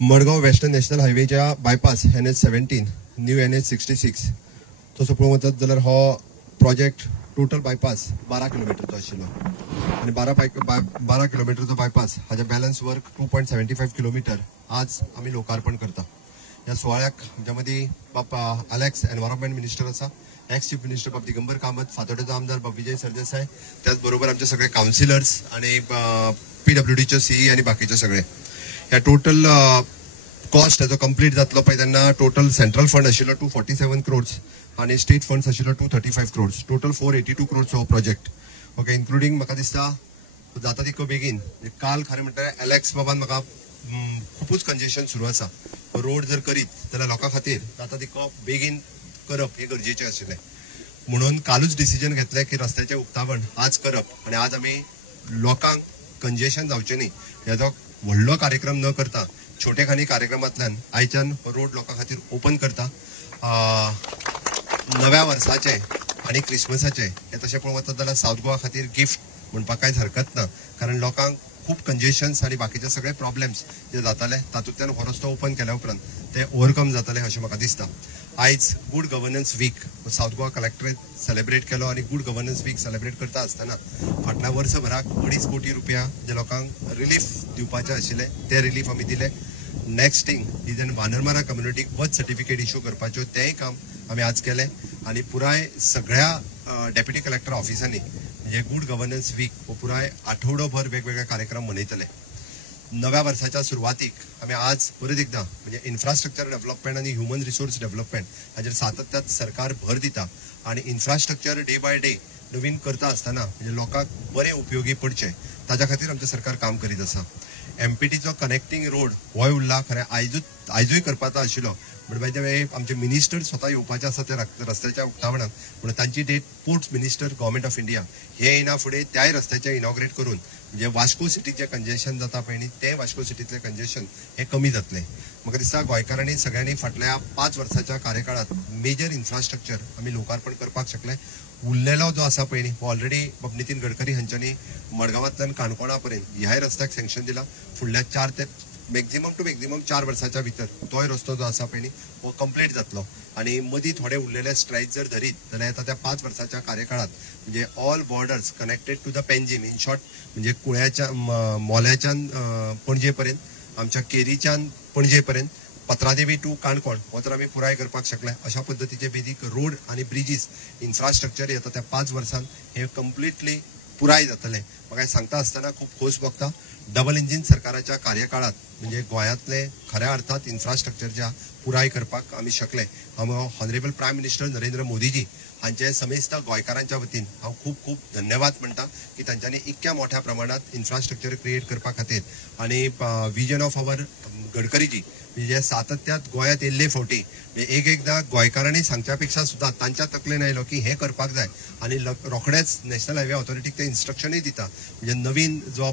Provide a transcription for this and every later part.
Madgaon western national हायवेच्या bypass NH17 new NH66 तसो पळोवंक वचत जाल्यार हो प्रोजेक्ट टोटल बायपास 12 किलोमीटरचो आशिल्लो आनी 12 किलोमीटरचो बायपास हाजे बॅलन्स वर्क 2.75 किलोमीटर आज आमी लोकार्पण करता. ह्या सुवाळ्याक हाच्या मदीं बापा अलेक्स एनवायरमेंट मिनिस्टर आसा, एक्स चीफ मिनिस्टर बाब दिगंबर कामत, फातोड्डेचो आमदार बाब विजय सरदेसाय, त्याच बरोबर आमचे सगळे काउन्सिलर्स आणि PWDचे CE आणि बाकीचे सगळे. ह्या टोटल कॉस्ट हेजो कंप्लीट जातलो पळय तेन्ना टोटल सेंट्रल फंड आशिल्लो 247 crores आणि स्टेट फंड्स आशिल्लो 235 crores, टोटल 482 crores हो प्रोजेक्ट. ओके, इन्क्लुडींग म्हाका दिसता जाता तितको बेगीन काल खरें म्हणटा एलेक्स बाबान म्हाका खूपच कंजेशन सुरू आसा. रोड जर करीत जाल्यार लोकां खातीर जाता तितको बेगीन करप हे गरजेचें आशिल्लें. म्हणून कालूच डिसिजन घेतलें की रस्त्याचें उक्तावण आज करप आनी आज आमी लोकांक कंजेशन जावचें न्ही हेजो व्हडलो कार्यक्रम न करता छोटेखानी कार्यक्रमांतल्यान आयच्यान रोड लोकां खातीर ओपन करता. नव्या वर्साचे आनी क्रिसमसाचे हे तशें पळोवंक वचत जाल्यार सावथ गोवा खातीर गिफ्ट म्हणपाक कांयच हरकत ना, कारण लोकांक खूब कंजेशन्स आनी बाकीचे सगळे प्रॉब्लेम्स जे जाताले तातूंतल्यान हो रस्तो ओपन केल्या उपरांत ते ओवरकम जातले अशें म्हाका दिसता. आयज good governance week south Goa collectorate celebrate केलो आनी गुड गव्हर्नन्स वीक सेलिब्रेट करता आसतना फाटल्या वर्सभराक 2.5 कोटी रुपया जे लोकांक रिलीफ दिवपाचे आशिल्ले ते रिलीफ आमी दिले. नेक्स्ट थिंग ही जेन्ना वानरमारा कम्युनिटीक बर्थ सर्टिफिकेट इश्यू करपाच्यो तेंय काम आमी आज केलें आनी पुराय सगळ्या डेप्युटी कलेक्टर ऑफिसांनी म्हणजे गुड गव्हर्नन्स वीक हो पुराय आठवडोभर वेगवेगळे कार्यक्रम मनयतले. नव्या वर्साच्या सुरवातीक आमी आज परत एकदा म्हणजे इन्फ्रास्ट्रक्चर डेव्हलपमेंट आणि ह्युमन रिसोर्स डेव्हलपमेंट हाचेर सातत्यान सरकार भर दिता आणि इन्फ्रास्ट्रक्चर डे बाय डे नवीन करता आसतना म्हणजे लोकांक बरें उपयोगी पडचें ताच्या खातीर आमचें सरकार काम करीत आसा. MPTचो कनेक्टिंग रोड होय उरला खरें आयजूय करपाचो आशिल्लो, बट बाय द वे आमचे मिनिस्टर स्वता येवपाचे आसा ते रस्त्याच्या उक्तावणाक म्हणून तांची डेट ports minister government of India हे येना फुडें त्याय रस्त्याचे इनॉग्रेट करून म्हणजे वास्को सिटीचे कंजेशन जाता पळय न्ही ते वास्को सिटीतले कंजेशन हे कमी जातले. म्हाका दिसता गोंयकारांनी सगळ्यांनी फाटल्या 5 वर्साच्या कार्यकाळात मेजर इन्फ्रास्ट्रक्चर आमी लोकार्पण करपाक शकले. उरलेलो जो आसा पळय न्ही हो ऑलरेडी बाब नितीन गडकरी हांच्यांनी मडगांवांतल्यान काणकोणा पर्यंत ह्याय रस्त्याक सँक्शन दिला. फुडल्या 4 ते मॅक्झिमम टू मॅक्झिमम 4 वर्साच्या भितर तोय रस्तो जो आसा पळय न्ही हो कंप्लीट जातलो आनी मदीं थोडे उरलेले स्ट्रायक जर धरीत जाल्यार येता त्या 5 वर्साच्या कार्यकाळात म्हणजे all borders connected to the Panjim in short म्हणजे कुळ्याच्या मोल्याच्यान पणजे पर्यंत आमच्या केरीच्यान पणजे पर्यंत पत्रादेवी टू काणकोण हो तर आमी पुराय करपाक शकले. अशा पद्दतीचे बेजीक रोड आनी ब्रिजीस इन्फ्रास्ट्रक्चर येता त्या 5 वर्सांत हे कंप्लिटली पुराय जातले. म्हाका सांगता आसतना खूब खोस भोगता. डबल इंजिन सरकाराच्या कार्यकाळात म्हणजे गोंयांतले खऱ्या अर्थात इन्फ्रास्ट्रक्चरच्या पुराय करपाक आमी शकले. Honourable prime minister Narendra Modi ji हांचे समेस्त गोंयकारांच्या वतीन हांव खूब खूब धन्यवाद म्हणटा की तांच्यांनी इतक्या मोठ्या प्रमाणात इन्फ्रास्ट्रक्चर क्रिएट करपा खातीर आणि विजन ऑफ आवर गडकरीजी म्हणजे सातत्यात गोंयांत येयल्ले फावटी एकदा गोंयकारांनी सांगच्या पेक्षा सुद्धा तांच्या तकलेन आयलो की हे करपाक जाय आणि रोखडेच नॅशनल हायवे ऑथॉरिटीक ते इन्स्ट्रक्शनूय दिता. म्हणजे नवीन जो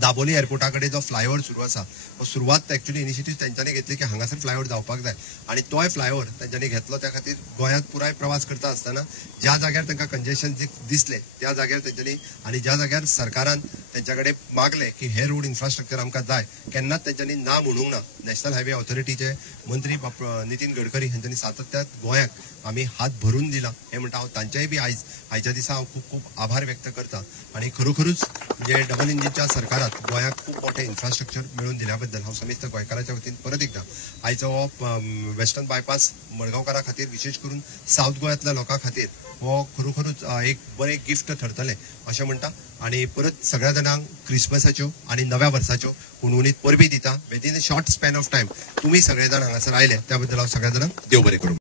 दाबोली एअरपोर्टा कडेन जो फ्लायओव्हर सुरू आसा तो सुरवात एक्चुअली इनिशिएटीव तेंच्यांनी घेतली की हांगासर फ्लायओव्हर जावपाक जाय आणि तोय फ्लायओव्हर तेंच्यांनी घेतलो. त्या खातीर गोंयांत पुराय प्रवास करता आसतना ज्या जाग्यार तांकां कंजेशन दिसले त्या जाग्यार तेंच्यांनी आणि ज्या जाग्यार सरकारान तेंच्या कडेन मागले की हे रोड इन्फ्रास्ट्रक्चर आमकां जाय केन्नाच तेंच्यांनी ना म्हणूंक ना. नॅशनल हायवे ऑथॉरिटीचे मंत्री नितीन गडकरी हांच्यांनी सातत्यात गोंयाक आमी हात भरून दिला हे म्हणटा हांव तांचेय बी आयच्या दिसा हांव खूब खूब आभार व्यक्त करता. आणि खरोखरूच म्हणजे डबल इंजिनच्या सरकारात गोंयाक खूब मोठे इन्फ्रास्ट्रक्चर मेळून दिल्या बद्दल हांव समेस्त गोंयकारांच्या वतीन परत एकदा आयचो वेस्टर्न बायपास मडगांवकारां खातीर विशेष करून सावथ गोंयांतल्या लोकां खातीर हो खरोखरूच एक बरें गिफ्ट ठरतलें अशें म्हणटा. आणि परत सगळ्या जाणांक क्रिसमसाच्यो आणि नव्या वर्साच्यो हुणहुणीत परबी दिता. Within a short span of time तुम्ही सगळे जाण हांगासर आयले त्या बद्दल हांव सगळ्या जाणांक देव बरें करूं.